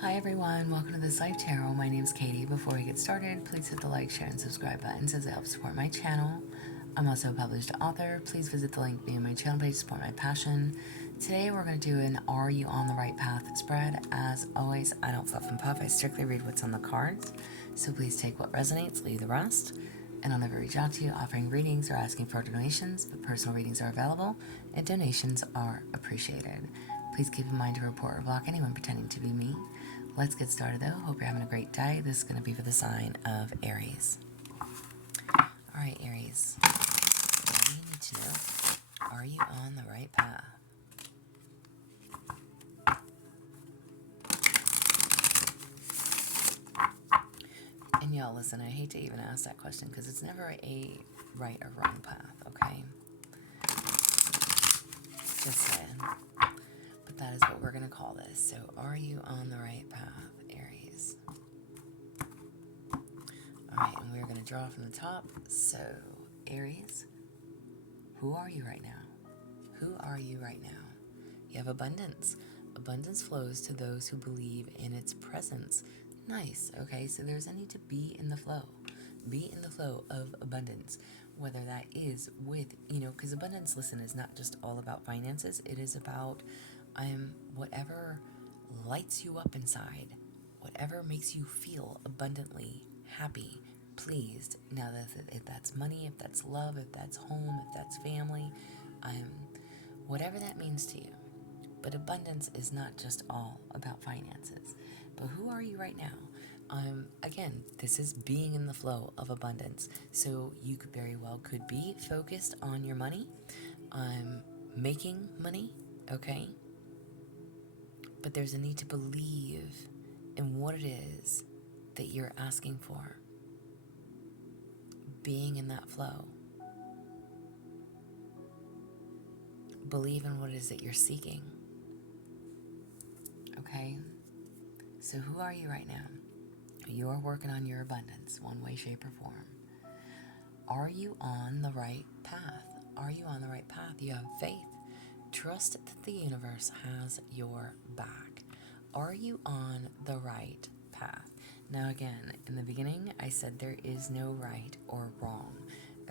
Hi everyone, welcome to this Life Tarot. My name is Katie. Before we get started, please hit the like, share, and subscribe buttons as it helps support my channel. I'm also a published author. Please visit the link via my channel page to support my passion. Today we're going to do an Are You on the Right Path spread. As always, I don't fluff and puff. I strictly read what's on the cards. So please take what resonates, leave the rest. And I'll never reach out to you offering readings or asking for donations, but personal readings are available and donations are appreciated. Please keep in mind to report or block anyone pretending to be me. Let's get started though. Hope you're having a great day. This is going to be for the sign of Aries. Alright, Aries. What do you need to know? Are you on the right path? And y'all, listen, I hate to even ask that question because it's never a right or wrong path, okay? Just saying. But that is what we're going to call this. So, are you on the right path, Aries? Alright, and we're going to draw from the top. So, Aries, who are you right now? Who are you right now? You have abundance. Abundance flows to those who believe in its presence. Nice, okay? So there's a need to be in the flow. Be in the flow of abundance. Whether that is with, because abundance, listen, is not just all about finances. It is about whatever lights you up inside, whatever makes you feel abundantly happy, pleased. Now, if that's money, if that's love, if that's home, if that's family, whatever that means to you. But abundance is not just all about finances. But who are you right now? Again, this is being in the flow of abundance. So you could very well could be focused on your money, making money, okay? But there's a need to believe in what it is that you're asking for. Being in that flow. Believe in what it is that you're seeking. Okay? So who are you right now? You're working on your abundance, one way, shape, or form. Are you on the right path? Are you on the right path? You have faith. Trust that the universe has your back. Are you on the right path? Now again, in the beginning, I said there is no right or wrong,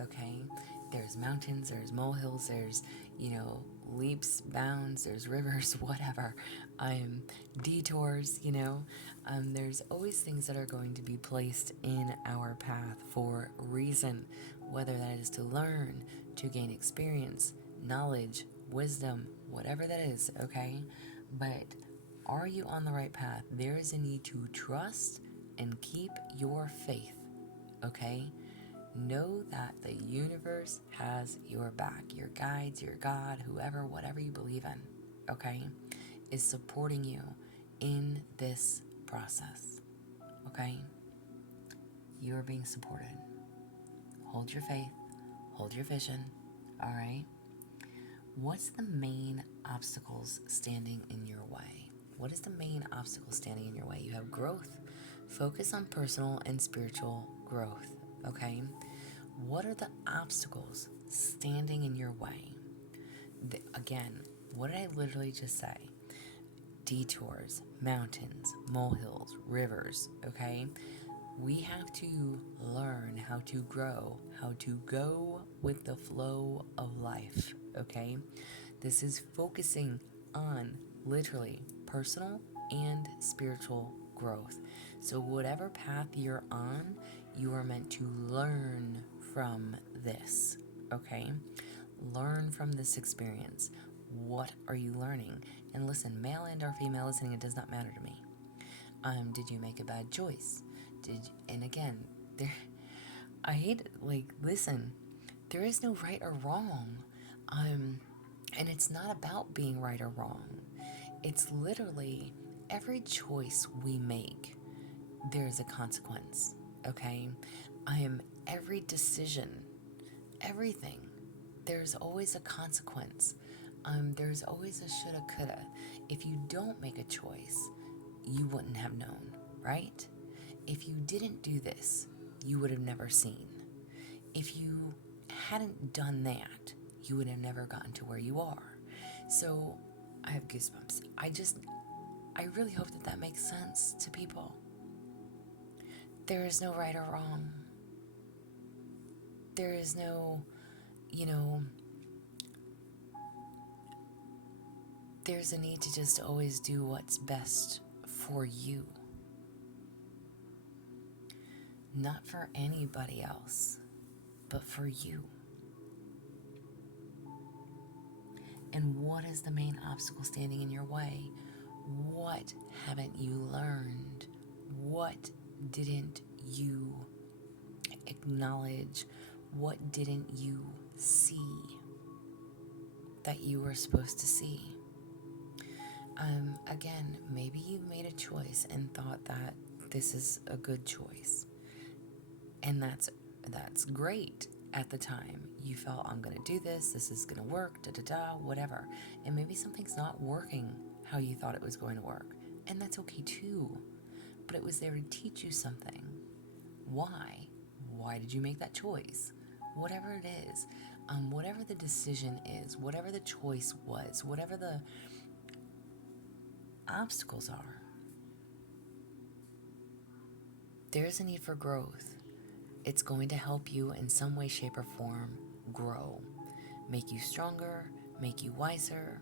okay? There's mountains, there's molehills, there's, leaps, bounds, there's rivers, whatever. Detours, there's always things that are going to be placed in our path for a reason, whether that is to learn, to gain experience, knowledge, wisdom, whatever that is, okay? But are you on the right path? There is a need to trust and keep your faith, okay? Know that the universe has your back. Your guides, your God, whoever, whatever you believe in, okay, is supporting you in this process, okay? You are being supported. Hold your faith. Hold your vision, all right? What's the main obstacles standing in your way? What is the main obstacle standing in your way? You have growth. Focus on personal and spiritual growth, okay? What are the obstacles standing in your way? Again, what did I literally just say? Detours, mountains, molehills, rivers, okay? We have to learn how to grow, how to go with the flow of life, okay? This is focusing on literally personal and spiritual growth. So whatever path you're on, you are meant to learn from this, okay? Learn from this experience. What are you learning? And listen, male and or female listening, it does not matter to me. Did you make a bad choice? And again, I hate it. Listen, there is no right or wrong. And it's not about being right or wrong. It's literally every choice we make, there's a consequence, okay? Every decision, everything, there's always a consequence. There's always a shoulda, coulda. If you don't make a choice, you wouldn't have known, right? If you didn't do this, you would have never seen. If you hadn't done that, you would have never gotten to where you are. So I have goosebumps. I really hope that that makes sense to people. There is no right or wrong. There is no, you know, there's a need to just always do what's best for you, not for anybody else, but for you. And what is the main obstacle standing in your way? What haven't you learned? What didn't you acknowledge? What didn't you see that you were supposed to see? Again, maybe you made a choice and thought that this is a good choice. And that's great at the time. You felt, I'm going to do this is going to work, whatever. And maybe something's not working how you thought it was going to work. And that's okay too. But it was there to teach you something. Why? Why did you make that choice? Whatever it is, whatever the decision is, whatever the choice was, whatever the obstacles are, there's a need for growth. It's going to help you in some way, shape, or form grow, make you stronger, make you wiser.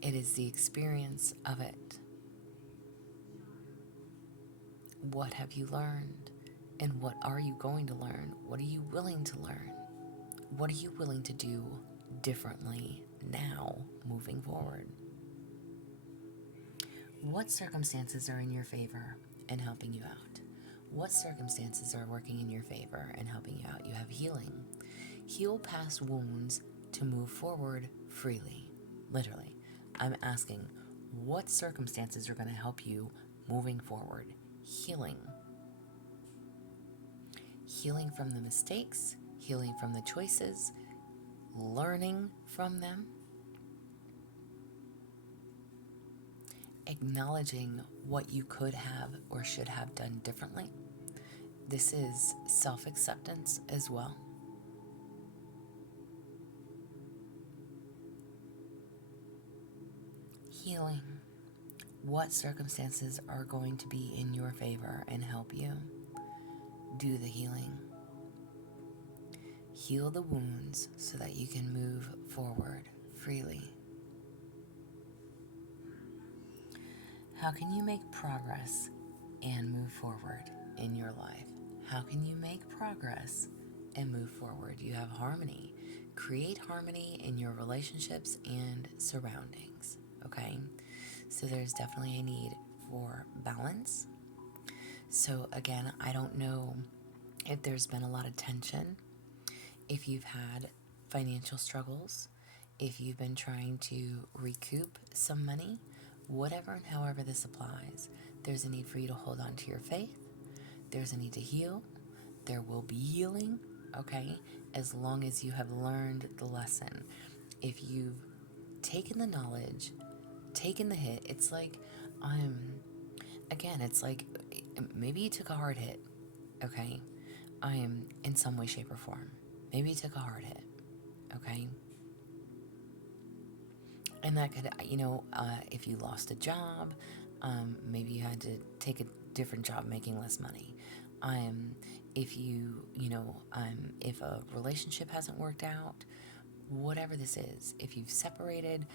It is the experience of it. What have you learned? And what are you going to learn? What are you willing to learn? What are you willing to do differently now, moving forward? What circumstances are in your favor and helping you out? What circumstances are working in your favor and helping you out? You have healing. Heal past wounds to move forward freely. Literally. I'm asking, what circumstances are going to help you moving forward? Healing. Healing from the mistakes, healing from the choices, learning from them, acknowledging what you could have or should have done differently. This is self-acceptance as well. Healing. What circumstances are going to be in your favor and help you? Do the healing. Heal the wounds so that you can move forward freely. How can you make progress and move forward in your life? How can you make progress and move forward? You have harmony. Create harmony in your relationships and surroundings, okay? So there's definitely a need for balance. So again, I don't know if there's been a lot of tension, if you've had financial struggles, if you've been trying to recoup some money, whatever and however this applies, there's a need for you to hold on to your faith. There's a need to heal. There will be healing, okay, as long as you have learned the lesson. If you've taken the knowledge, taken the hit, it's like, it's like maybe you took a hard hit, okay, in some way, shape, or form. Maybe you took a hard hit, okay? And that could, if you lost a job, maybe you had to take a different job making less money. If if a relationship hasn't worked out, whatever this is, if you've separated,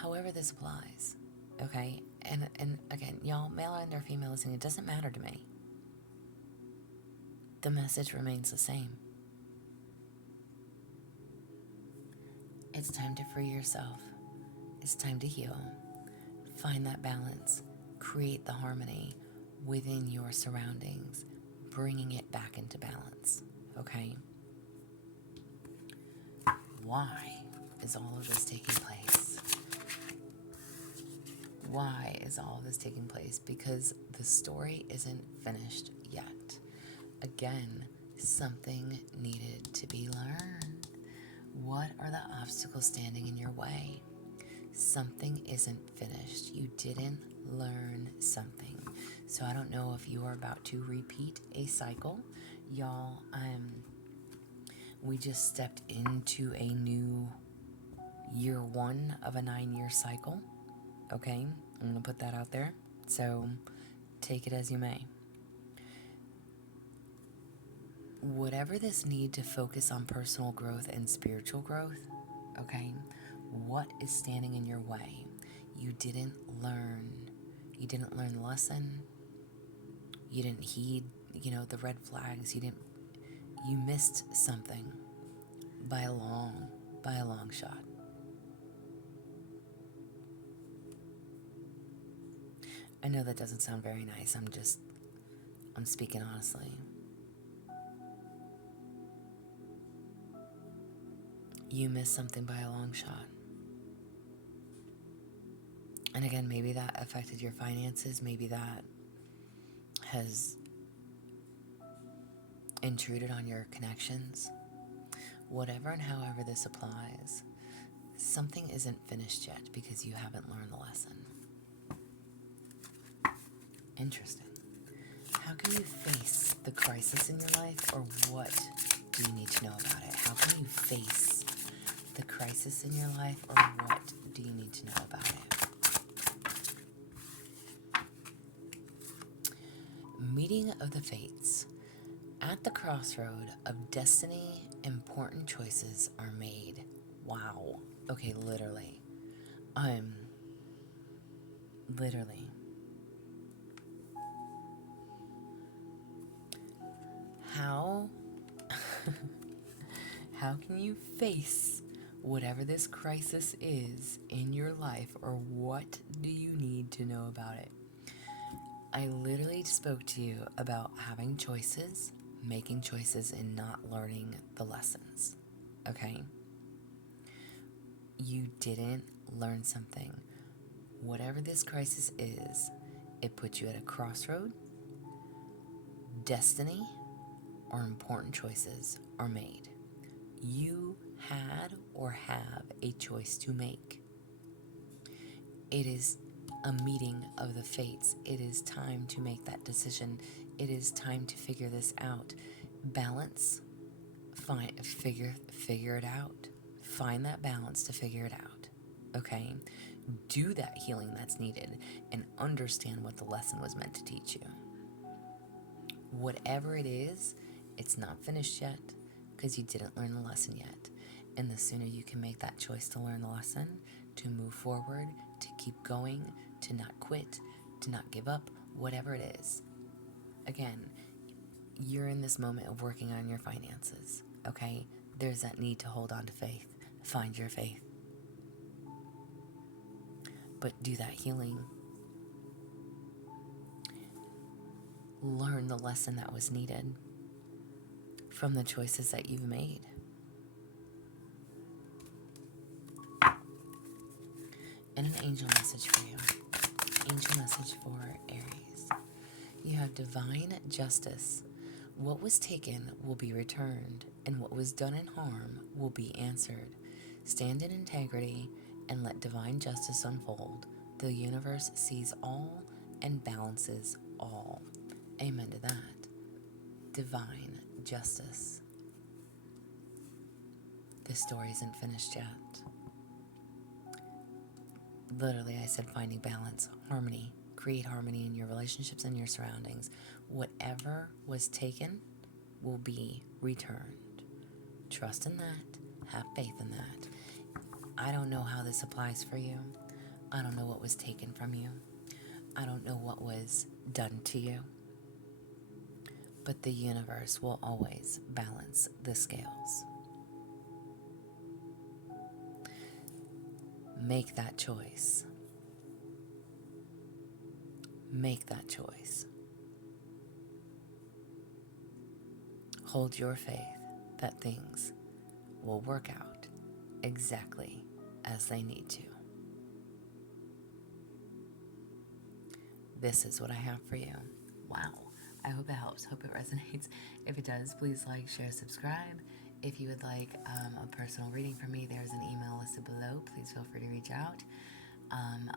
however this applies, okay? And again, y'all, male and or female listening, it doesn't matter to me. The message remains the same. It's time to free yourself. It's time to heal. Find that balance. Create the harmony within your surroundings, bringing it back into balance, okay? Why is all of this taking place? Why is all of this taking place? Because the story isn't finished yet. Again, something needed to be learned. What are the obstacles standing in your way? Something isn't finished. You didn't learn something. So I don't know if you are about to repeat a cycle. Y'all, we just stepped into a new year 1 of a 9-year cycle, okay? I'm going to put that out there. So take it as you may. Whatever this need to focus on personal growth and spiritual growth, okay, what is standing in your way? You didn't learn the lesson. You didn't heed, the red flags. You missed something by a long shot. I know that doesn't sound very nice. I'm speaking honestly. You missed something by a long shot. And again, maybe that affected your finances. Maybe that has intruded on your connections. Whatever and however this applies, something isn't finished yet because you haven't learned the lesson. Interesting. How can you face the crisis in your life, or what do you need to know about it? How can you face the crisis in your life, or what do you need to know about it? Meeting of the fates. At the crossroad of destiny, important choices are made. Wow. Okay, literally. Literally. How can you face whatever this crisis is in your life, or what do you need to know about it? I literally spoke to you about having choices, making choices, and not learning the lessons. Okay? You didn't learn something. Whatever this crisis is, it puts you at a crossroad. Destiny or important choices are made. You had or have a choice to make. It is a meeting of the fates. It is time to make that decision. It is time to figure this out. Balance. Figure it out. Find that balance to figure it out. Okay? Do that healing that's needed and understand what the lesson was meant to teach you. Whatever it is, it's not finished yet because you didn't learn the lesson yet. And the sooner you can make that choice to learn the lesson, to move forward, to keep going, to not quit, to not give up, whatever it is. Again, you're in this moment of working on your finances, okay? There's that need to hold on to faith. Find your faith. But do that healing. Learn the lesson that was needed from the choices that you've made. And an angel message for you. Angel message for Aries. You have divine justice. What was taken will be returned, and what was done in harm will be answered. Stand in integrity and let divine justice unfold. The universe sees all and balances all. Amen to that. Divine justice. This story isn't finished yet. Literally, I said finding balance, harmony. Create harmony in your relationships and your surroundings. Whatever was taken will be returned. Trust in that. Have faith in that. I don't know how this applies for you. I don't know what was taken from you. I don't know what was done to you. But the universe will always balance the scales. Make that choice. Make that choice. Hold your faith that things will work out exactly as they need to. This is what I have for you. Wow. I hope it helps. Hope it resonates. If it does, please like, share, subscribe. If you would like a personal reading from me, there's an email listed below. Please feel free to reach out.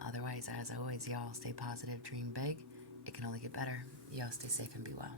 Otherwise, as always, y'all stay positive, dream big. It can only get better. Y'all stay safe and be well.